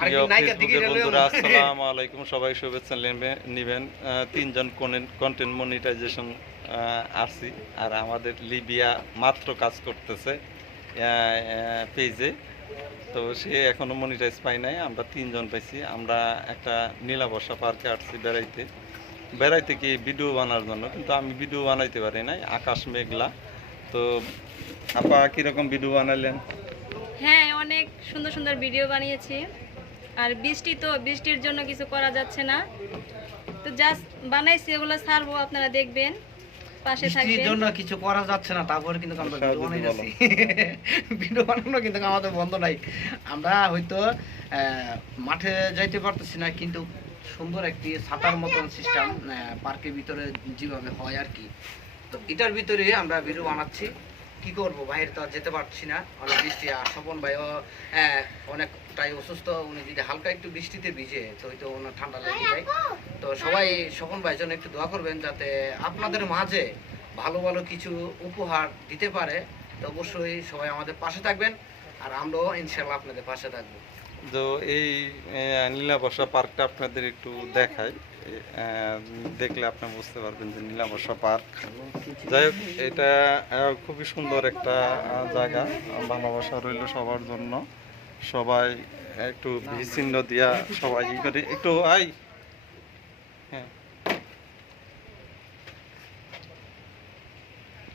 বন্ধুরা আমরা- আসসালামু আলাইকুম সবাই শুভেচ্ছা নেবে- নিবেন। তিনজন কন্টেন্ট মনিটাইজেশন আসছি আর আমাদের লিবিয়া মাত্র কাজ করতেছে পেজে তো সে এখনও মনিটাইজ পাই নাই আমরা তিনজন পাইছি। আমরা একটা নীলাবর্ষা পার্কে আসছি বেড়াইতে। বেড়াইতে কি ভিডিও বানার জন্য কিন্তু আমি ভিডিও বানাইতে পারি নাই আকাশ মেঘলা। তো আপা কীরকম ভিডিও বানালেন? হ্যাঁ অনেক সুন্দর সুন্দর ভিডিও বানিয়েছি। আর বৃষ্টি তো বৃষ্টির জন্য কিছু করা যাচ্ছে না। তো জাস্ট বানাইছি ওগুলো ছাড়বো আপনারা দেখবেন পাশে থাকবেন। জন্য কিছু করা যাচ্ছে না তারপরে কিন্তু আমরা ভিডিও বানাই ভিডিও বানানো কিন্তু আমাদের বন্ধ নাই। আমরা হয়তো আহ, মাঠে যাইতে পারতেছি না কিন্তু সুন্দর একটি ছাতার মতন সিস্টেম পার্কের ভিতরে যেভাবে হয় আর কি। তো এটার ভিতরে আমরা ভিডিও বানাচ্ছি। কি করব? বাইরে তো যেতে পারছি না। অনেক বৃষ্টি। আর স্বপন ভাইও হ্যাঁ অনেকটাই অসুস্থ। উনি যদি হালকা একটু বৃষ্টিতে ভিজে তো হয়তো ওনার ঠান্ডা লেগে যায়। তো সবাই স্বপন ভাইয়ের জন্য একটু দোয়া করবেন যাতে আপনাদের মাঝে ভালো ভালো কিছু উপহার দিতে পারে। তো অবশ্যই সবাই আমাদের পাশে থাকবেন। আর আমরাও ইনশাল্লাহ আপনাদের পাশে থাকব। তো এই নীলাবর্ষা পার্কটা আপনাদের একটু দেখাই। দেখলে আপনি বুঝতে পারবেন যে নীলাবর্ষা পার্ক। যাই হোক, এটা খুবই সুন্দর একটা জায়গা। ভালোবাসা রইল সবার জন্য। সবাই একটু ভিচিহ্ন দিয়া সবাই করে। একটু আই। হ্যাঁ।